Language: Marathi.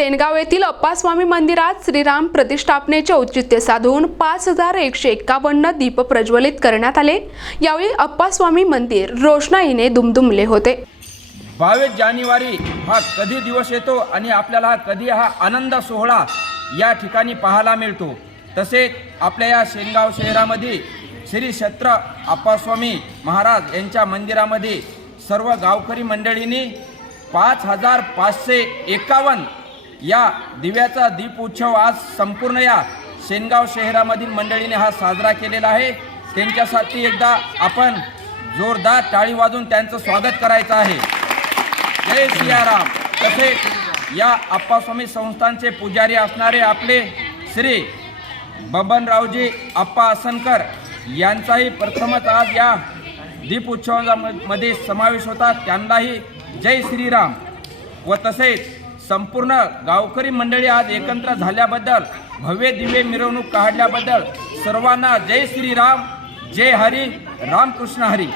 येथील अप्पास्वामी मंदिरात श्रीराम प्रतिष्ठापनेचे औचित्य साधून पाच हजार एकशे एक्कावन्न दीप प्रज्वलित करण्यात आले. यावेळी अप्पास्वामी मंदिर रोषणाईने दुमदुमले होते. बावीस जानेवारी हा कधी दिवस येतो आणि आपल्याला कधी हा आनंद सोहळा या ठिकाणी पाहायला मिळतो. तसेच आपल्या या सेनगाव शहरामध्ये श्री क्षेत्र अप्पास्वामी महाराज यांच्या मंदिरामध्ये सर्व गावकरी मंडळींनी पाच हजार पाचशे एकावन्न या दिव्याचा दीप उत्सव आज संपूर्ण या सेनगाव शहरामधील मंडळीने हा साजरा केलेला आहे. त्यांच्यासाठी एकदा आपण जोरदार टाळी वाजून त्यांचं स्वागत करायचं आहे. जय सियाराम. तसेच या आप्पास्वामी संस्थांचे पुजारी असणारे आपले श्री बबनरावजी आप्पा असनकर यांचाही प्रथमच आज या दीप उत्सवामध्ये समावेश होता. त्यांनाही जय श्रीराम. व तसेच संपूर्ण गावकरी मंडळी आज एकत्र झाल्याबद्दल भव्य दिव्य मिरवणूक काढल्याबद्दल सर्वांना जय श्रीराम जय हरी रामकृष्ण हरी.